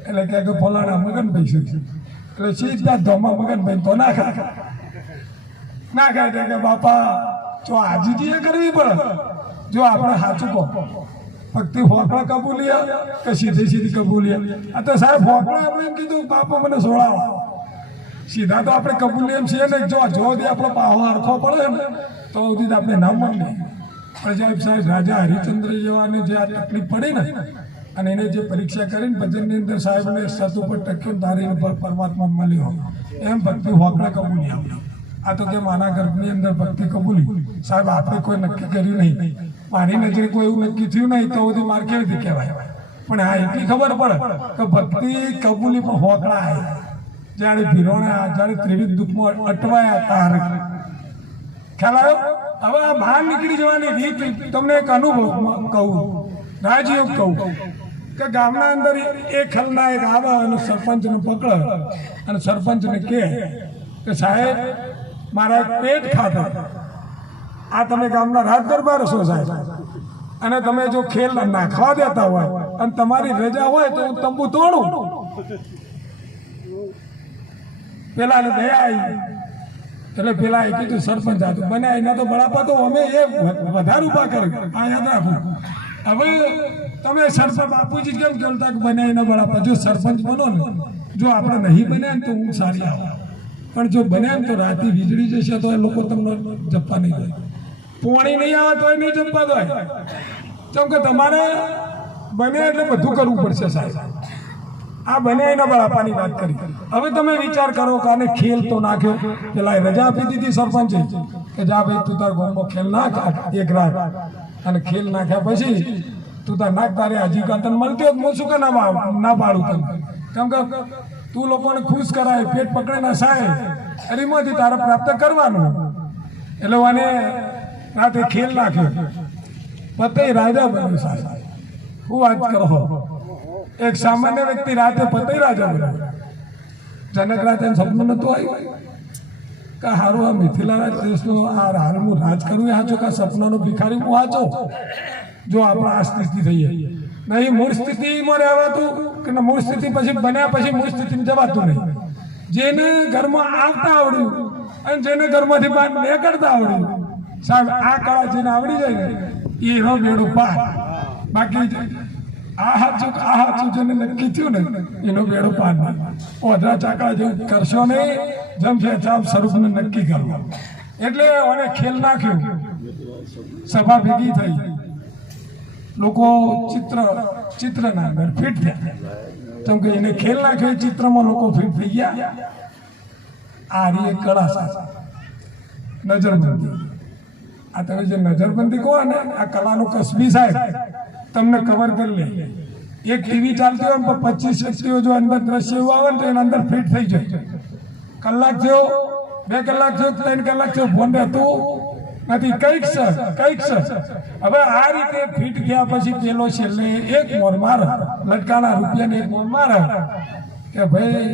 એટલે કે ફલાણા મગનભાઈ છે. એટલે સીધા ધોમા મગનભાઈ તો ના ખાય કે બાપા જો આજીજી કરવી પડે. જો આપણે સાચું કહો, ભક્તિ ફોકડા કબૂલિયા કે સીધી સીધી કબૂલિયા? આ તો સાહેબ ફોકડા આપણે એમ કીધું બાપા મને સોળાવો, સીધા તો આપણે કબૂલી એમ છીએ ને. જો આપણો પાહો હરખો પડે ને તો સુધી આપણે નામ માનીએ. પણ સાહેબ રાજા હરિચંદ્ર જેવાને જે આ તકલીફ પડી ને અને એને જે પરીક્ષા કરીને ભજનની અંદર સાહેબને સત ઉપર ટક્યો તારી ઉપર પરમાત્મા મળ્યો, એમ ભક્તિ હોકડા કબૂલી આપણે. આ તો કેમ આના ગર્ભની અંદર ભક્તિ કબૂલી? સાહેબ આપણે કોઈ નક્કી કર્યું નહીં, મારી નજરે કોઈ એવું નક્કી થયું નહીં તો બધી માર કેવી રીતે કહેવાય? પણ હા એટલી ખબર પડે કે ભક્તિ કબૂલી પણ હોકડા આવે. જ્યારે ભીરોણા, જ્યારે ત્રિવિધ દુઃખમાં અટવાયા તાર ખ્યાલ આવ્યો. હવે આ બહાર નીકળી જવાની રીત તમને એક અનુભવ કહું, રાજયોગ કહું કે ગામના અંદર એક ખલનાયક આવે અને સરપંચને પકડે અને સરપંચને કહે કે સાહેબ મારા પેટ ખાતે આ તમે ગામના રાજ દરબાર છો સાહેબ, અને તમે જો ખેલ નાખવા દેતા હોય અને તમારી રજા હોય તો હું તંબુ તોડું. પેલા ને દયા આવી એટલે પેલા એ કીધું સરપંચ હતું બન્યા એના તો બળાપા તો અમે એ વધારે ઉભા કરે. આ યાદ રાખો. હવે તમે સરપંચ બાપુજી કેમ બોલતા કે બન્યા એના બળાપા? જો સરપંચ બનો ને, જો આપણે નહીં બન્યા ને તો ઊંઘ સારી આવે, પણ જો બન્યા ને તો રાતે વીજળી જશે તો એ લોકો તમને જપવા નહીં જાય, પોણી નહીં આવે તો નહીં જપવા દો. કેમ કે તમારે બન્યા એટલે બધું કરવું પડશે સાહેબ. આ બને એના બળાપાની વાત કરી. હવે તમે વિચાર કરો કે આને ખેલ તો નાખ્યો, પેલા રજા આપી દીધી સરપંચે કે જા ભાઈ તું તાર ગામમાં ખેલ નાખ એક રાત, અને ખેલ નાખ્યા પછી તું તાર નાખ, તારે આજીવિકા તને મળતી હોત હું શું કે ના પાડું તને? કેમ કે તું લોકોને ખુશ કરાય, પેટ પકડે ના સાહેબ, અને એમાંથી તારે પ્રાપ્ત કરવાનું. એટલે મને રાતે ખેલ નાખ્યો, પતે રાજા બન્યો સાહેબ. હું વાત કરો, એક સામાન્ય વ્યક્તિ રાતે પતિ રાજા બન્યો. જનક રાજાને સપનું નતું આવ્યું કે હારું આ મિથિલા દેશનું આ હારું હું રાજ કરું એ હાચો, કે સપનાનો ભિખારી હું હાચો? જો આપણે આ સ્થિતિ થઈએ નહીં, મૂળ સ્થિતિમાં રહેવાતું કે મૂળ સ્થિતિ પછી બન્યા પછી મૂળ સ્થિતિમાં જવાતું નહીં. જેને ઘરમાં આવતા આવડ્યું અને જેને ઘરમાંથી બહાર નીકળતા આવડ્યું સાહેબ, આ કળા જેને આવડી જાય ને એનો બેડું પાર. બાકી આ હાચું જેને નક્કી થયું ને એનો બેડો પાર નહીં. ઓધરા ચાકડા જેવું કરશો નહીં, જમશે ચાપ સ્વરૂપને નક્કી કરવું. એટલે મને ખેલ નાખ્યું, સભા ભેગી થઈ, લોકો ચિત્રના અંદર ફિટ થયા. કેમ કે એને ખેલ નાખ્યો ચિત્રમાં લોકો ફિટ થઈ ગયા. આ રી એક કળા સાથે નજરબંધી. આ તમે જે નજરબંધી કહો ને, આ કલાનો કસબી સાહેબ તમને કવર કરી લે. એક ટીવી ચાલતી હોય ને 25 વ્યક્તિઓ જો અંદર દ્રશ્ય એવું આવે ને તો એના અંદર ફિટ થઈ જાય. કલાક થયો, 2 કલાક થયો, 3 કલાક થયો, ફોન રહેતું નથી, કંઈક છે. હવે આ રીતે ફિટ ગયા પછી પેલો છેલ્લે એક મોર મારે, લટકાના રૂપિયાને એક મોર મારે કે ભાઈ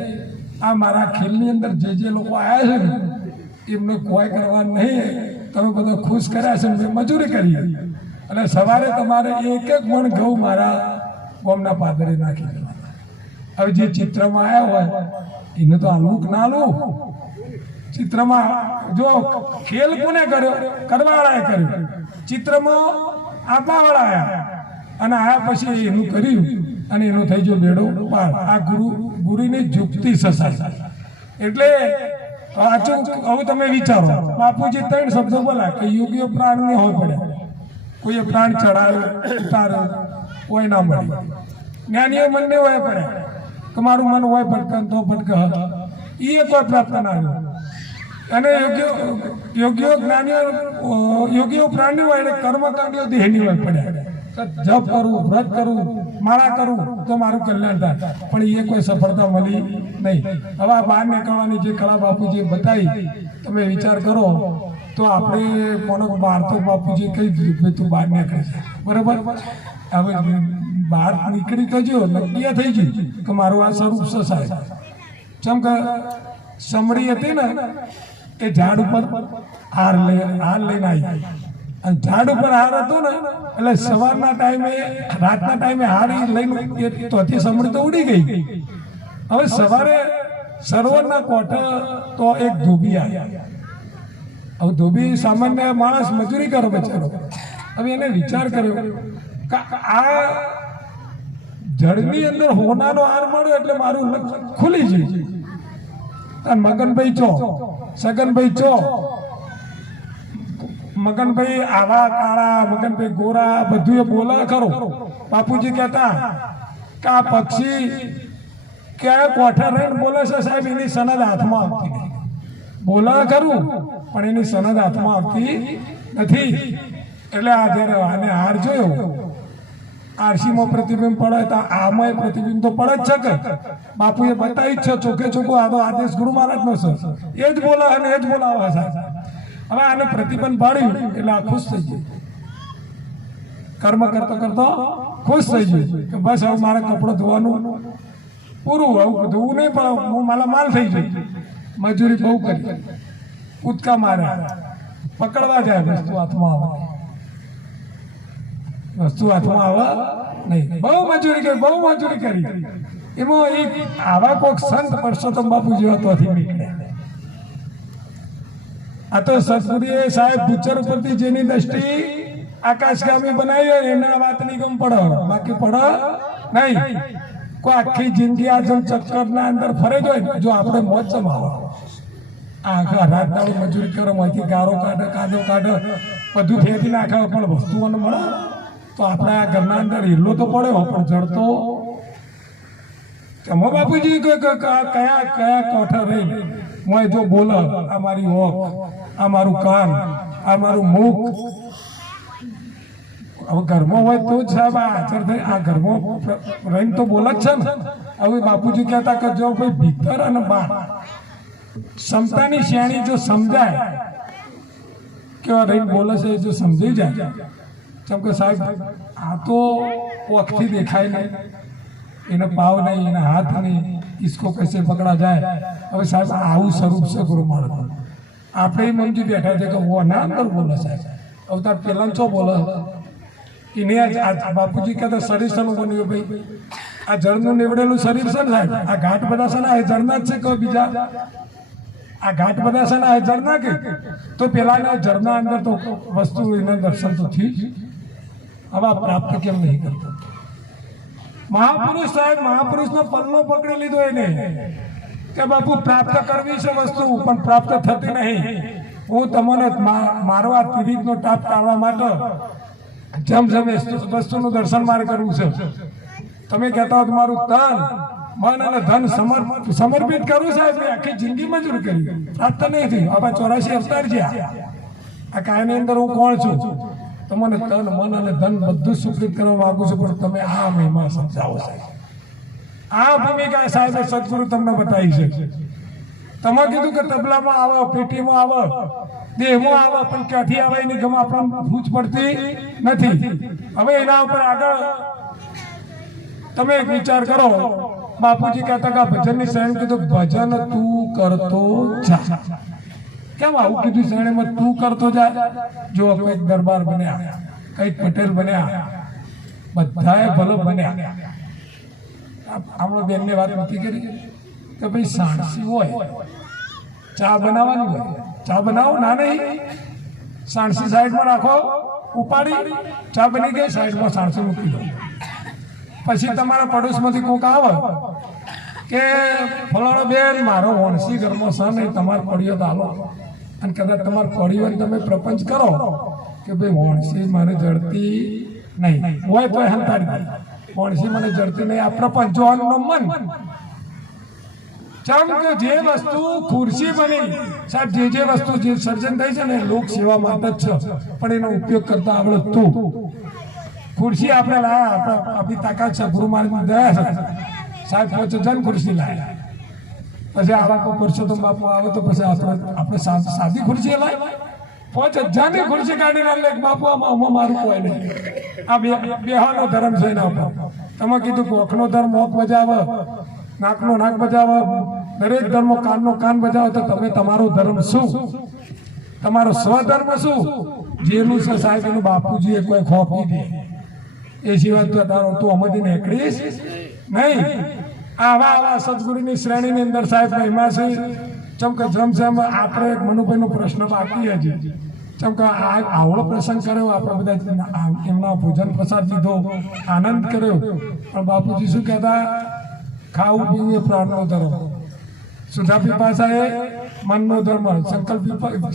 આ મારા ખેલની અંદર જે લોકો આવ્યા છે ને એમને કોઈ કરવા નહીં, તમે બધા ખુશ કર્યા છે, મેં મજૂરી કરી અને સવારે તમારે એક મણ ઘઉં મારા ગામના પાદરે નાખી દેવાના. હવે જે ચિત્રમાં આવ્યા હોય એને તો આલું કે ના આલું? ચિત્રમાં જો ખેલ કોને કર્યો? કરવાવાળાએ કર્યો. ચિત્રમાં આપવાવાળા આવ્યા અને આયા પછી એનું કર્યું અને એનું થઈ ગયો બેડો પાર. આ ગુરુની જુક્તિ સસાય. એટલે હવે તમે વિચારો, બાપુજી 3 શબ્દો બોલા કે યોગ્ય પ્રાણ નહીં હોય પડ્યા. કોઈએ પ્રાણ ચડાવ્યો, ઉતાર્યો, કોઈ ના મળે. જ્ઞાનીઓ મન ને હોય પડ્યા, તમારું મન હોય ભટકન તો ભટક, એ કોઈ પ્રાપ્ત ના આવ્યું. અને યોગ્ય જ્ઞાનીઓ યોગ્ય પ્રાણી હોય એટલે કર્મકાંડીઓ દેહની હોય પડ્યા. જપ કરવું, વ્રત કરવું, માળા કરવું તો મારું કલ્યાણ થાય, પણ એ કોઈ સફળતા મળી નહીં. હવે આ બહાર નીકળવાની જે કળા બાપુજીએ બતાવી, તમે વિચાર કરો તો આપણે કોનો બહાર તો બાપુજી કહી દીધું તું બહાર નીકળે છે, બરાબર. હવે બહાર નીકળી તો જો નક્કી થઈ ગયું કે મારું આ સ્વરૂપ સસાય. જેમ કે સમડી હતી ને એ ઝાડ ઉપર હાર લઈને આવી, અને ઝાડ ઉપર હાર હતો ને એટલે સવારના ટાઈમે, રાતના ટાઈમે હાર લઈને તોથી સમડી તો ઉડી ગઈ. હવે સવારે સરોવરના કોઠે તો એક ધોબી આવ્યા. હવે ધોબી સામાન્ય માણસ, મજૂરી કરો બચારો. હવે એને વિચાર કર્યો કે આ જળની અંદર હોનાનો હાર મળ્યો એટલે મારું ખુલી જાય. મગનભાઈ ચો, સગનભાઈ ચો, મગનભાઈ આવા કાળા, મગનભાઈ ગોરા, બધું એ બોલા ખરો. બાપુજી કહેતા કે આ પક્ષી ક્યાં કોઠા રહીને બોલે છે સાહેબ, એની સનદ હાથમાં આવતી નહીં. બોલા ખરું પણ એની સનદ હાથમાં આવતી નથી. એટલે આ જયારે આને હાર જોયો, આરસીમાં પ્રતિબિંબ પડે તો આમાં પ્રતિબિંબ તો પડે જ છે. કે બાપુએ બતાવી જ છે ચોખ્ખે ચોખ્ખું, આ તો આદેશ ગુરુ મહારાજનો છે. એ જ બોલા અને એ જ બોલાવે સાહેબ. હવે આને પ્રતિબંધ પાડ્યું એટલે આ ખુશ થઈ ગયું. કર્મ કરતો કરતો ખુશ થઈ ગયું કે બસ હવે મારે કપડું ધોવાનું પૂરું, હવે ધોવું નહીં પણ હું માલા માલ થઈ ગઈ. મજૂરી બહુ કરી, કૂદકા માર્યા, પકડવા જાય વસ્તુ હાથમાં આવે, વસ્તુ હાથમાં આવે નહીં. બહુ મજૂરી કરી, બહુ મજૂરી કરી. એમાં એક આવા કોઈક સંત પરસોત્તમ બાપુ જેવા તોથી નીકળ્યા. આ તો સદગુરુએ સાહેબ ગુજર ઉપરથી જેની દ્રષ્ટિ આકાશગામી બનાવી હોય એના વાત નહીં ગમ પડે, બાકી પડે નહીં. કોઈ આખી જિંદગી આ જેમ ચક્કરના અંદર ફરે જ હોય, જો આપણે મોજ જમાવો, આખા રાત દાડી મજૂરી કરો, માંથી ગારો કાઢે, કાદો કાઢે, બધું ફેંકી નાખે, પણ વસ્તુઓને મળે તો આપણે આ ઘરના અંદર હિલ્લો તો પડ્યો પણ જડતો. ચમો બાપુજી કયા કયા કોઠા રહી મોય જો બોલે, આ મારી ઓખ, આ મારું કાન, આ મારું મુખ. હવે ઘરમાં હોય તો જ સાહેબ આ આચર થાય. આ ઘરમાં રહીને તો બોલે જ છે ને. હવે બાપુજી કહેતા કે જો ભાઈ ભીતર અને બહાર ક્ષમતાની શ્રેણી જો સમજાય, કેવા રહીને બોલે છે જો સમજાઈ જાય. જેમ કે સાહેબ આ તો ઓખથી દેખાય નહીં, એને પાવ નહીં, એના હાથ નહીં, इसको कैसे पकड़ा जाए. હવે સાહેબ આવું સ્વરૂપ છે ગુરુ મહારાજ. આપણે મનથી બેઠા છે કે ઓ ના અંદર બોલે સાહેબ. અવતાર પેલા છો બોલે એને આ બાપુજી કહેતા શરીર શાનું બન્યું ભાઈ? આ જળનું નીવડેલું શરીર છે ને સાહેબ. આ ઘાટ બધા છે ને આ જળના જ છે કે બીજા? આ ઘાટ બધા છે ને આ જળના કે? તો પેલાના જળના અંદર તો વસ્તુ એના દર્શન તો થયું જ. હવે પ્રાપ્ત કેમ નહીં કરતો? મહાપુરુષ સાહેબ, મહાપુરુષનો પલ્લો પકડી લીધો એને કે બાપુ પ્રાપ્ત કરવી છે વસ્તુ, પણ પ્રાપ્ત થતી નહીં. હું તમને મારો આ તિરીતનો તાપ ટાળવા માટે જેમ જેમ વસ્તુનું દર્શન મારે કરવું છે. તમે કહેતા હો મારું તન, મન અને ધન સમર્પિત કરવું સાહેબ. મેં આખી જિંદગી મજૂર કરી, પ્રાપ્ત નહીં થયું. આવા 84 અવતાર છે. આ કાયની અંદર હું કોણ છું? તમને તન, મન અને ધન બધું સુપ્રીત કરવા માંગુ છું, પણ તમે આ મહિમા સમજાવો સાહેબ. આ ભૂમિકા સાહેબ સદગુરુ તમને બતાવી છે. તમે કીધું કે તબલામાં આવો, પેટીમાં આવો, દેહમાં આવો, પણ ક્યાંથી આવે એની ગમ આપણને પૂછ પડતી નથી. હવે એના ઉપર આગળ તમે એક વિચાર કરો. બાપુજી કહેતા કે ભજનની શરણ કીધું ભજન તું કરતો જા. કેમ આવું કીધું શરણમાં? તું કરતો જા. જો કઈક દરબાર બન્યા, કઈક પટેલ બન્યા, બધાએ ભલે બન્યા. હમણાં બેનને વાત નથી કરી કે ભાઈ સાણસી હોય ચા બનાવવાની હોય, ચા બનાવો ના નહીં, સાણસી સાઈડમાં રાખો, ઉપાડી ચા બની ગઈ સાઈડમાં સાણસી મૂકી દો. પછી તમારા પડોશમાંથી કોઈક આવે કે ફલાણો બેન મારો વણસી ઘરમાં છે નહીં, તમારે પડ્યો તો હાલો. અને કદાચ તમારે પડી હોય તમે પ્રપંચ કરો કે ભાઈ વણસી મને જડતી નહીં હોય તો હંતાડી દે, વણસી મને જડતી નહીં, આ પ્રપંચ જોવાનું મન. ચમ કે જે વસ્તુ ખુરશી બની સાહેબ, જે વસ્તુ જે સર્જન થઈ છે ને લોક સેવા માટે જ છે, પણ એનો ઉપયોગ કરતા આવડે તું. ખુરશી આપણે લાયા, આપણી તાકાત છે, ગુરુ મહારાજ દયા છે સાહેબ, 5000 ખુરશી લાયા. પછી આવા કોઈ પુરુષોત્તમ બાપુ આવે તો પછી આપણે સાદી ખુરશી લાય, 5000ની ખુરશી કાઢીને લે બાપુ આમાં મારું કોઈ નહીં. આ બેહાનો ધર્મ છે એના ઉપર. તમે કીધું કોખનો ધર્મ મોક બજાવે, નાકનો નાક બજાવે, દરેક ધર્મ કાનનો કાન બજાવે, તો તમે તમારો ધર્મ શું, તમારો સ્વધર્મ શું? જેનું છે સાહેબ એનું બાપુજીએ કોઈ ખોપી દે, એ સિવાય તો તારો તું અમથી નીકળીશ નહીં. આવા સદગુરુની શ્રેણીની અંદર સાહેબ મહિમા છે. ચમકે જમજમ આપણે એક મનુભાઈનો પ્રશ્ન બાકી હજી. ચમકે આવડો પ્રસંગ કર્યો, આપણે બધા એમના ભોજન પ્રસાદ લીધો, આનંદ કર્યો, પણ બાપુજી શું કહેતા? ખાવું પીવું એ પ્રાણનો ધર્મ, સુધા પીપાસા એ મનનો ધર્મ,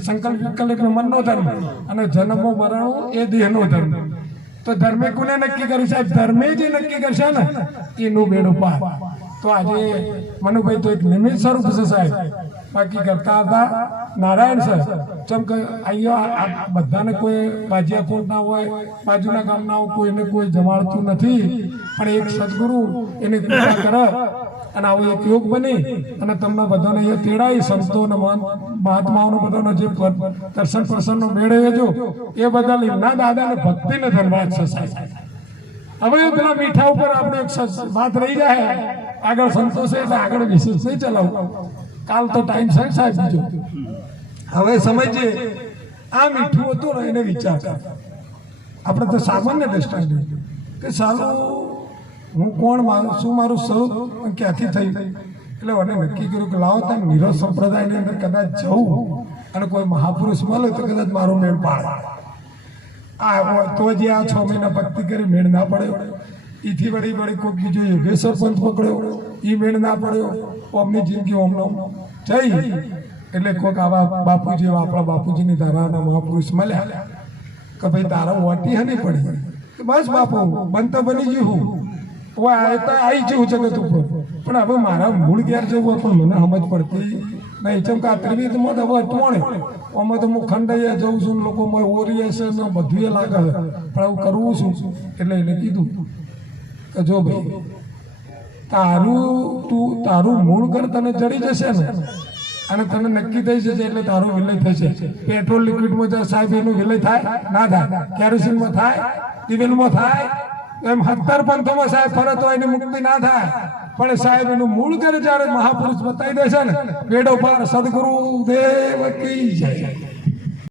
સંકલ્પ વિકલ્પ મનનો ધર્મ, અને જન્મો મરણો એ દેહનો ધર્મ. તો ધર્મે કોને નક્કી કર્યું સાહેબ? ધર્મે જે નક્કી કરશે ને એનું બેડું પાર. તો આજે મનુભાઈ તો એક નિમિત્ત સ્વરૂપ છે સાહેબ, બાકી કરતા હતા નારાયણ સર. ચમ કે અહીંયા બધાને કોઈ બાજિયાકોટ ના હોય, બાજુના ગામના હોય, કોઈને કોઈ જમાડતું નથી, પણ એક સદગુરુ એને કૃપા કરે અને આવો એક યોગ બની અને તમને બધાને અહીંયા તેડાઈ સંતો અને મહાત્માઓનો બધાનો જે દર્શન પ્રસન્નનો મેળવે જો એ બદલ એમના દાદાને ભક્તિને ધન્યવાદ છે સાહેબ. હવે પેલા મીઠા ઉપર આપણે એક વાત રહી જાય, આગળ સંતોષે એટલે આગળ વિશેષ નહીં ચલાવું, કાલ તો ટાઈમ છે સાહેબ બીજો. હવે સમજીએ આ મીઠું હતું ને એને વિચાર કર. આપણે તો સામાન્ય દ્રષ્ટાંત કે સાલું હું કોણ, શું મારું સ્વરૂપ ક્યાંથી થયું. એટલે મને નક્કી કર્યું કે લાવો ત્યાં નિરોધ સંપ્રદાયની અંદર કદાચ જવું અને કોઈ મહાપુરુષ મળે તો કદાચ મારો મેળ પાડે. તો જે આ 6 મહિના ભક્તિ કરી મેળ ના પડ્યો, એથી વળી કોઈક બીજો યોગેશ્વર પંથ પકડ્યો, એ મેળ ના પડ્યો, અમની જિંદગી ઓમનો જઈ. એટલે કોઈક આવા બાપુજી, આપણા બાપુજીની ધારાના મહાપુરુષ મળ્યા કે ભાઈ તારા વટી હની પડી, બસ બાપુ બંધ બની ગયું, હું આવી જવું જગત ઉપર, પણ હવે મારા મૂળ ઘેર જવું પણ મને સમજ પડતી નહીં. ચમકા ત્રિવિધમાં તો હવે અટવાણે આમાં તો હું ખંડાઈએ જઉં છું, લોકો ઓરીએ છે ને બધું એ લાગે છે, પણ આવું કરવું શું? એટલે એને કીધું કે જો ભાઈ તારું મૂળ ઘર તને ચડી જશે ને અને તને નક્કી થઈ જશે એટલે તારો વિલય થશે. પેટ્રોલ લિક્વિડમાં સાહેબ એનું વિલય થાય ના થાય, કેરોસીનમાં થાય, ડિઝલમાં થાય, એમ 17 પંથોમાં સાહેબ ફરે તો એની મુક્તિ ના થાય. પણ સાહેબ એનું મૂળ ઘર જયારે મહાપુરુષ બતાવી દેશે ને બેડો પાર, સદગુરુ દેવ કી જય.